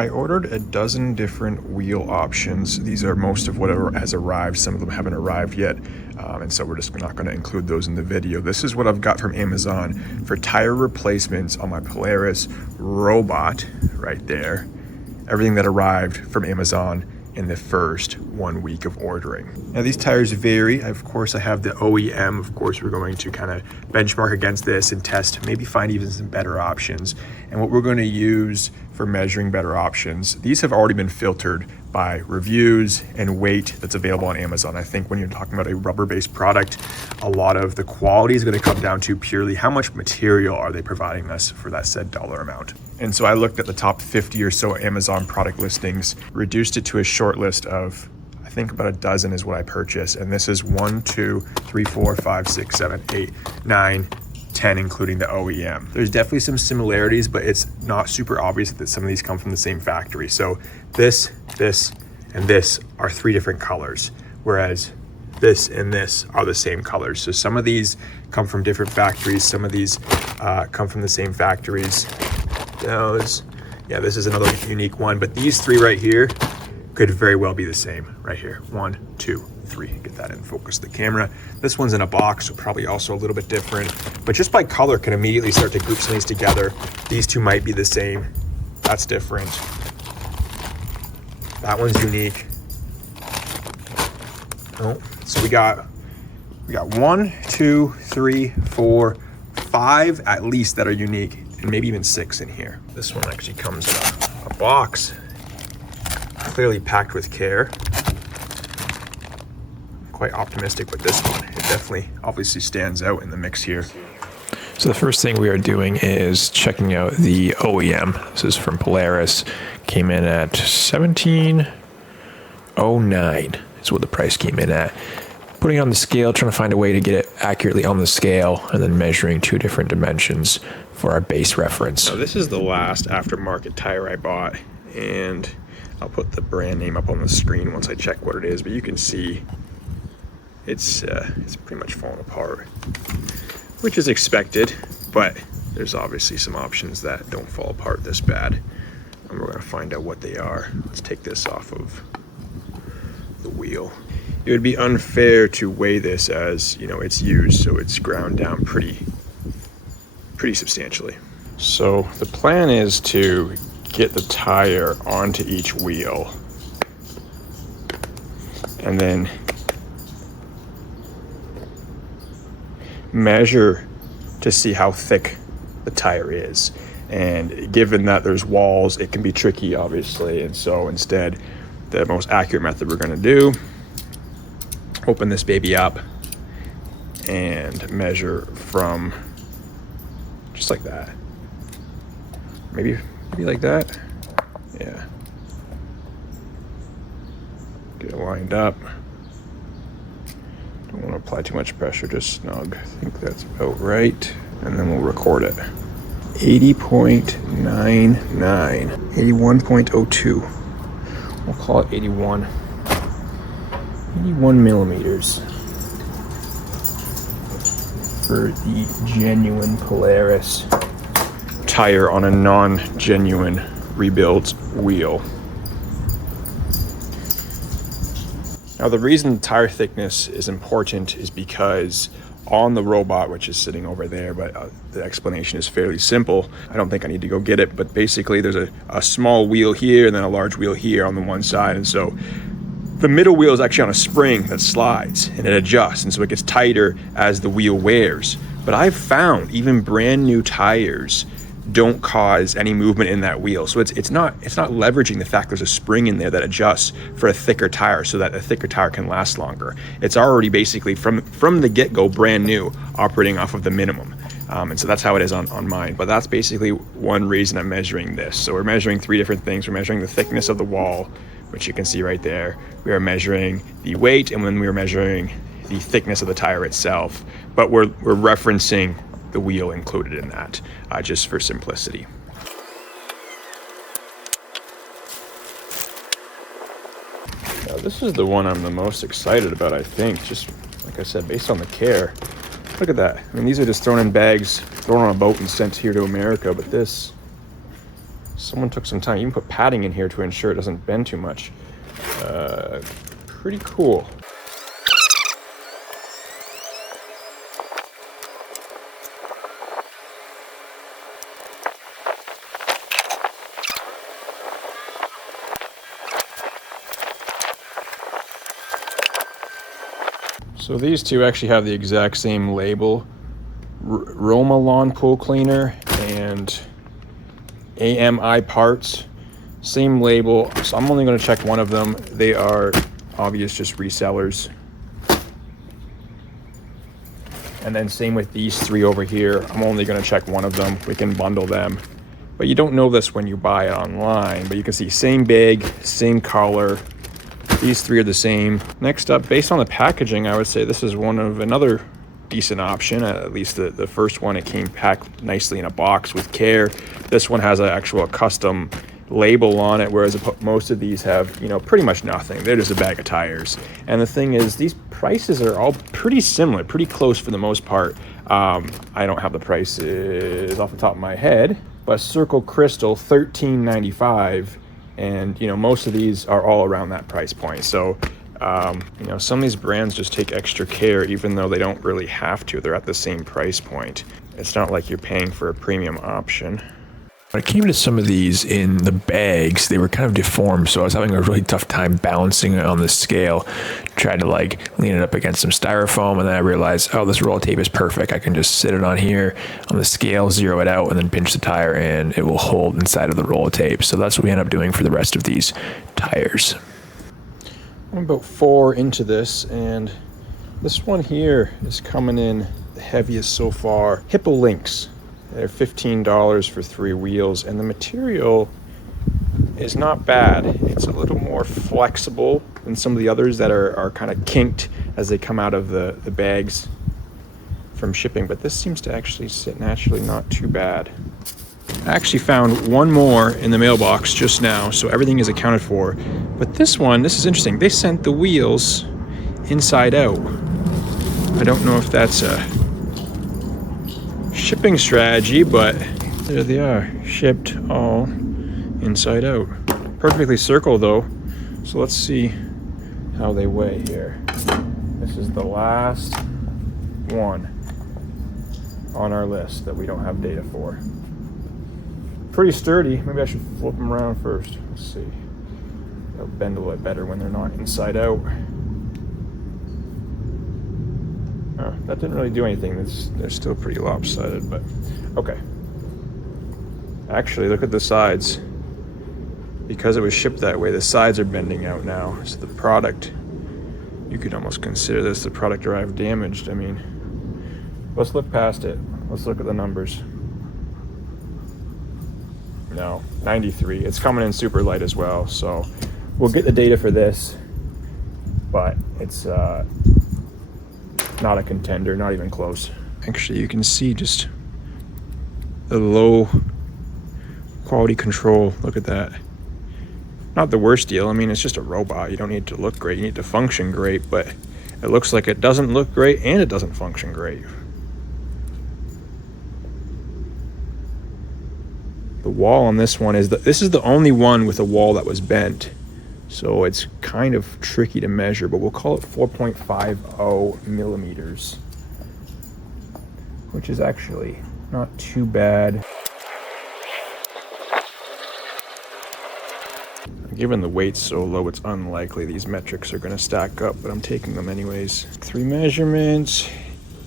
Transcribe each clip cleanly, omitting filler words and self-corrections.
I ordered a dozen different wheel options. These are most of whatever has arrived. Some of them haven't arrived yet. And so we're just not going to include those in the video. This is what I've got from Amazon for tire replacements on my Polaris robot right there. Everything that arrived from Amazon in the first 1 week of ordering. Now these tires vary. Of course, I have the OEM. Of course, we're going to kind of benchmark against this and test, maybe find even some better options. And what we're going to use for measuring better options, these have already been filtered by reviews and weight that's available on Amazon. I think when you're talking about a rubber-based product, a lot of the quality is going to come down to purely how much material are they providing us for that said dollar amount. And so I looked at the top 50 or so Amazon product listings, reduced it to a short list of, I think about a dozen is what I purchased. And this is 1, 2, 3, 4, 5, 6, 7, 8, 9, 10, including the OEM. There's definitely some similarities, but it's not super obvious that some of these come from the same factory. So this, and this are 3 different colors, whereas this and this are the same colors. So some of these come from different factories. Some of these come from the same factories. Yeah, this is another unique one, but these 3 right here could very well be the same right here. 1, 2, 3. Get that in focus, the camera. This one's in a box, so probably also a little bit different, but just by color can immediately start to group some of these together. These 2 might be the same. That's different. That one's unique. Oh, so we got 1, 2, 3, 4, 5 at least that are unique, and maybe even 6 in here. This one actually comes in a box, clearly packed with care. I'm quite optimistic with this one. It definitely obviously stands out in the mix here. So the first thing we are doing is checking out the OEM. This is from Polaris. Came in at $17.09 is what the price came in at. Putting it on the scale, trying to find a way to get it accurately on the scale, and then measuring 2 different dimensions for our base reference. So this is the last aftermarket tire I bought, and I'll put the brand name up on the screen once I check what it is, but you can see it's pretty much falling apart, which is expected, but there's obviously some options that don't fall apart this bad, and we're going to find out what they are. Let's take this off of the wheel. It would be unfair to weigh this as, you know, it's used, so it's ground down pretty substantially. So the plan is to get the tire onto each wheel and then measure to see how thick the tire is. And given that there's walls, it can be tricky, obviously, and so instead the most accurate method we're going to do, open this baby up and measure from just like that, maybe like that. Yeah, get it lined up. Don't want to apply too much pressure, just snug. I think that's about right, and then we'll record it. 80.99, 81.02. We'll call it 81 millimeters for the genuine Polaris tire on a non-genuine rebuilt wheel. Now the reason tire thickness is important is because on the robot, which is sitting over there, but the explanation is fairly simple. I don't think I need to go get it, but basically there's a small wheel here and then a large wheel here on the one side, and so the middle wheel is actually on a spring that slides and it adjusts, and so it gets tighter as the wheel wears. But I've found even brand new tires don't cause any movement in that wheel. So it's not leveraging the fact there's a spring in there that adjusts for a thicker tire so that a thicker tire can last longer. It's already basically from the get-go brand new, operating off of the minimum. And so that's how it is on mine. But that's basically one reason I'm measuring this. So we're measuring 3 different things. We're measuring the thickness of the wall, which you can see right there. We are measuring the weight, and then we are measuring the thickness of the tire itself. But we're referencing the wheel included in that, just for simplicity. Now, this is the one I'm the most excited about, I think, just like I said, based on the care. Look at that. I mean, these are just thrown in bags, thrown on a boat and sent here to America, but this someone took some time, even put padding in here to ensure it doesn't bend too much. Pretty cool. So these two actually have the exact same label, Roma Lawn Pool Cleaner and AMI Parts, same label. So I'm only going to check one of them. They are obvious just resellers. And then same with these three over here. I'm only going to check one of them. We can bundle them. But you don't know this when you buy it online, but you can see same bag, same color. These three are the same. Next up, based on the packaging, I would say this is another decent option. At least the first one, it came packed nicely in a box with care. This one has an actual custom label on it, whereas most of these have, you know, pretty much nothing. They're just a bag of tires. And the thing is, these prices are all pretty similar, pretty close for the most part. I don't have the prices off the top of my head, but CircleCrystal, $13.95. And, you know, most of these are all around that price point. So, you know, some of these brands just take extra care, even though they don't really have to. They're at the same price point. It's not like you're paying for a premium option. When it came to some of these in the bags, they were kind of deformed, so I was having a really tough time balancing it on the scale. Tried to like lean it up against some styrofoam, and then I realized, oh, this roll of tape is perfect. I can just sit it on here on the scale, zero it out, and then pinch the tire, and it will hold inside of the roll of tape. So that's what we end up doing for the rest of these tires. I'm about 4 into this, and this one here is coming in the heaviest so far. Hypolinx. They're $15 for 3 wheels, and the material is not bad. It's a little more flexible than some of the others that are kind of kinked as they come out of the bags from shipping, but this seems to actually sit naturally, not too bad. I actually found one more in the mailbox just now, so everything is accounted for. But this is interesting. They sent the wheels inside out. I don't know if that's a shipping strategy, but there they are, shipped all inside out. Perfectly circled though, so let's see how they weigh here. This is the last one on our list that we don't have data for. Pretty sturdy. Maybe I should flip them around first. Let's see. They'll bend a little bit better when they're not inside out. Oh, that didn't really do anything. They're still pretty lopsided, but okay. Actually, look at the sides. Because it was shipped that way, the sides are bending out now. So the product, you could almost consider this the product derived damaged. I mean, let's look past it. Let's look at the numbers. No, 93. It's coming in super light as well. So we'll get the data for this, but it's not a contender, not even close. Actually, you can see just the low quality control. Look at that. Not the worst deal. I mean, it's just a robot. You don't need to look great. You need to function great, but it looks like it doesn't look great and it doesn't function great. The wall on this one this is the only one with a wall that was bent. So it's kind of tricky to measure, but we'll call it 4.50 millimeters, which is actually not too bad. Given the weight's so low, it's unlikely these metrics are going to stack up, but I'm taking them anyways. 3 measurements,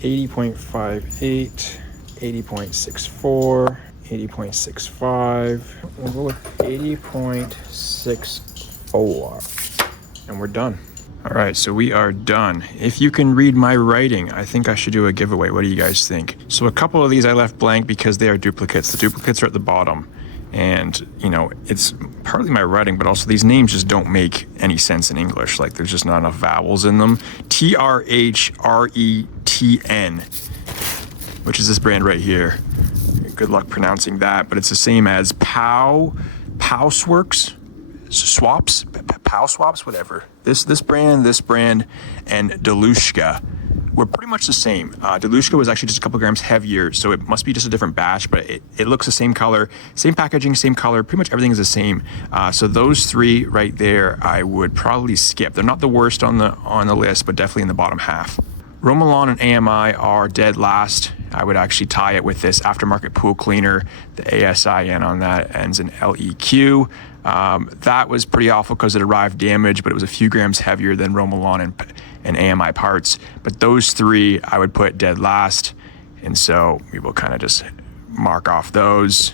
80.58, 80.64, 80.65. We'll go with 80.64, and we're done. All right, so we are done. If you can read my writing, I think I should do a giveaway. What do you guys think? So a couple of these I left blank because they are duplicates. The duplicates are at the bottom. And, you know, it's partly my writing, but also these names just don't make any sense in English. Like, there's just not enough vowels in them. Trhretn, which is this brand right here. Good luck pronouncing that, but it's the same as Powsworks, whatever. This brand, and Delushaka, were pretty much the same. Delushaka was actually just a couple grams heavier, so it must be just a different batch, but it looks the same color, same packaging, same color, pretty much everything is the same. So those three right there, I would probably skip. They're not the worst on the list, but definitely in the bottom half. Romulan and AMI are dead last. I would actually tie it with this aftermarket pool cleaner. The ASIN on that ends in LEQ. That was pretty awful because it arrived damaged, but it was a few grams heavier than Romulan and AMI parts. But those three I would put dead last. And so we will kind of just mark off those.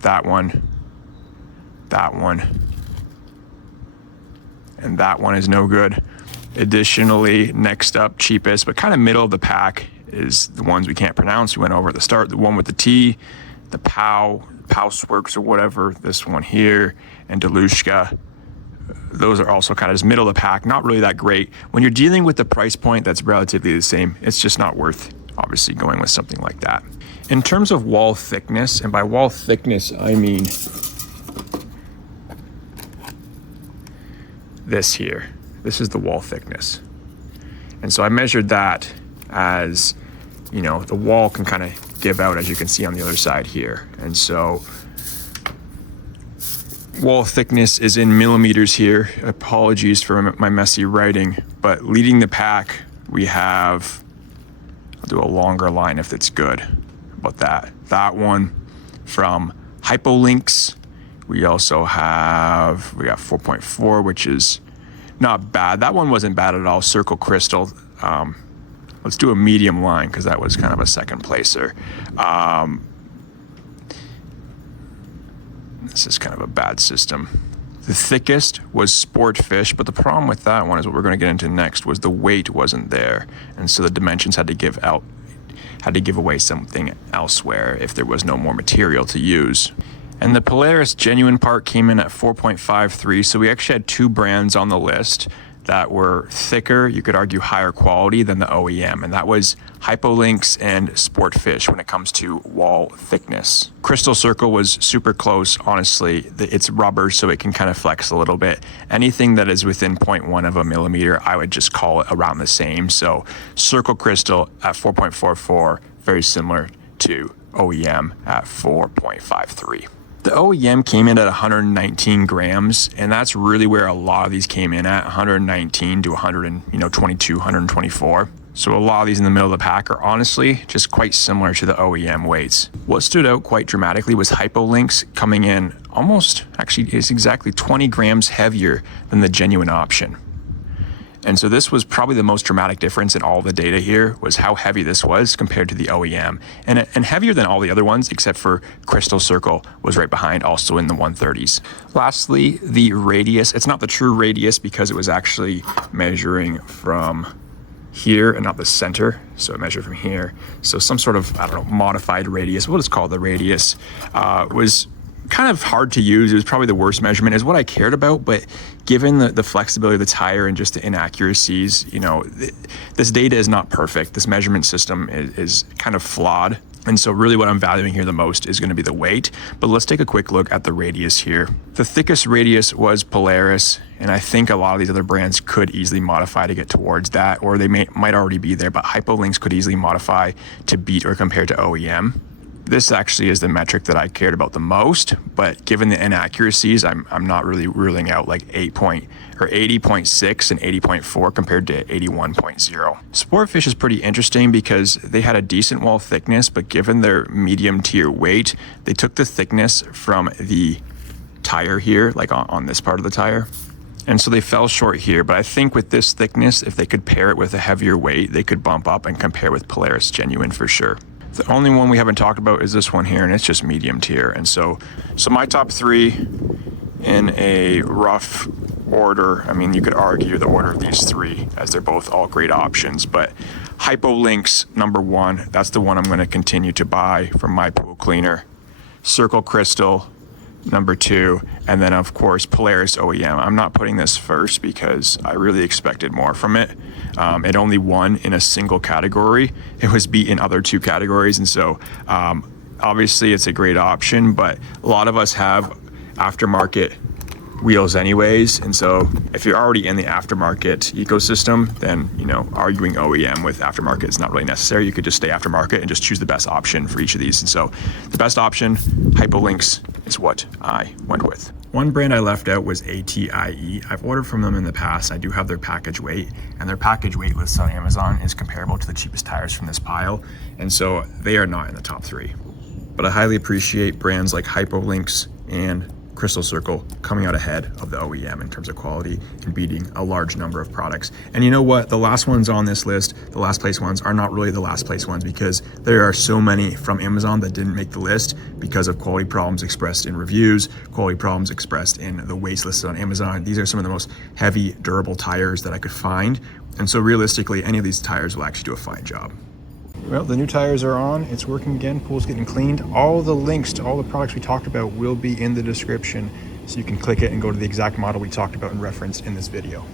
That one, and that one is no good. Additionally, next up, cheapest, but kind of middle of the pack is the ones we can't pronounce. We went over at the start, the one with the T, the Pausworks or whatever, this one here, and Delushaka. Those are also kind of just middle of the pack, not really that great. When you're dealing with the price point that's relatively the same, it's just not worth, obviously, going with something like that. In terms of wall thickness, and by wall thickness, I mean this here. This is the wall thickness. And so I measured that as, you know, the wall can kind of give out, as you can see on the other side here. And so wall thickness is in millimeters here. Apologies for my messy writing, but leading the pack, we have, I'll do a longer line if it's good. How about that one from Hypolinx. We also have, we got 4.4, which is not bad. That one wasn't bad at all. CircleCrystal. Let's do a medium line because that was kind of a second placer. This is kind of a bad system. The thickest was Sportfish, but the problem with that one is what we're going to get into next was the weight wasn't there, and so the dimensions had to give away something elsewhere if there was no more material to use. And the Polaris genuine part came in at 4.53, so we actually had two brands on the list that were thicker, you could argue higher quality than the OEM, and that was Hypolinx and Sportfish when it comes to wall thickness. Crystal Circle was super close, honestly. It's rubber, so it can kind of flex a little bit. Anything that is within 0.1 of a millimeter, I would just call it around the same. So CircleCrystal at 4.44, very similar to OEM at 4.53. The OEM came in at 119 grams, and that's really where a lot of these came in at, 119 to 122, 124. So a lot of these in the middle of the pack are honestly just quite similar to the OEM weights. What stood out quite dramatically was Hypolinx coming in almost, actually is exactly 20 grams heavier than the genuine option. And so this was probably the most dramatic difference in all the data here, was how heavy this was compared to the OEM. And heavier than all the other ones, except for Crystal Circle was right behind, also in the 130s. Lastly, the radius. It's not the true radius because it was actually measuring from here and not the center. So it measured from here. So some sort of, I don't know, modified radius. We'll just call it the radius. Was kind of hard to use. It was probably the worst measurement, is what I cared about, but given the flexibility of the tire and just the inaccuracies, you know, this data is not perfect. This measurement system is kind of flawed. And so really what I'm valuing here the most is going to be the weight. But let's take a quick look at the radius here. The thickest radius was Polaris, and I think a lot of these other brands could easily modify to get towards that, or they might already be there, but Hypolinx could easily modify to beat or compare to OEM. This actually is the metric that I cared about the most, but given the inaccuracies, I'm not really ruling out like 80.6 and 80.4 compared to 81.0. Sportfish is pretty interesting because they had a decent wall thickness, but given their medium tier weight, they took the thickness from the tire here, like on this part of the tire. And so they fell short here, but I think with this thickness, if they could pair it with a heavier weight, they could bump up and compare with Polaris Genuine for sure. The only one we haven't talked about is this one here, and it's just medium tier. And so my top three in a rough order, I mean, you could argue the order of these three as they're both all great options, but Hypolinx, number one, that's the one I'm going to continue to buy from my pool cleaner. CircleCrystal, number two, and then of course Polaris OEM. I'm not putting this first because I really expected more from it. It only won in a single category. It was beat in other two categories, and so obviously it's a great option, but a lot of us have aftermarket wheels anyways. And so if you're already in the aftermarket ecosystem, then, you know, arguing OEM with aftermarket is not really necessary. You could just stay aftermarket and just choose the best option for each of these. And so the best option, Hypolinx, is what I went with. One brand I left out was ATIE. I've ordered from them in the past. I do have their package weight, and their package weight list on Amazon is comparable to the cheapest tires from this pile. And so they are not in the top 3. But I highly appreciate brands like Hypolinx and Crystal Circle coming out ahead of the OEM in terms of quality and beating a large number of products. And you know what? The last ones on this list, the last place ones, are not really the last place ones, because there are so many from Amazon that didn't make the list because of quality problems expressed in reviews, quality problems expressed in the weights listed on Amazon. These are some of the most heavy, durable tires that I could find. And so realistically, any of these tires will actually do a fine job. Well, the new tires are on. It's working again. Pool's getting cleaned. All the links to all the products we talked about will be in the description, so you can click it and go to the exact model we talked about and referenced in this video.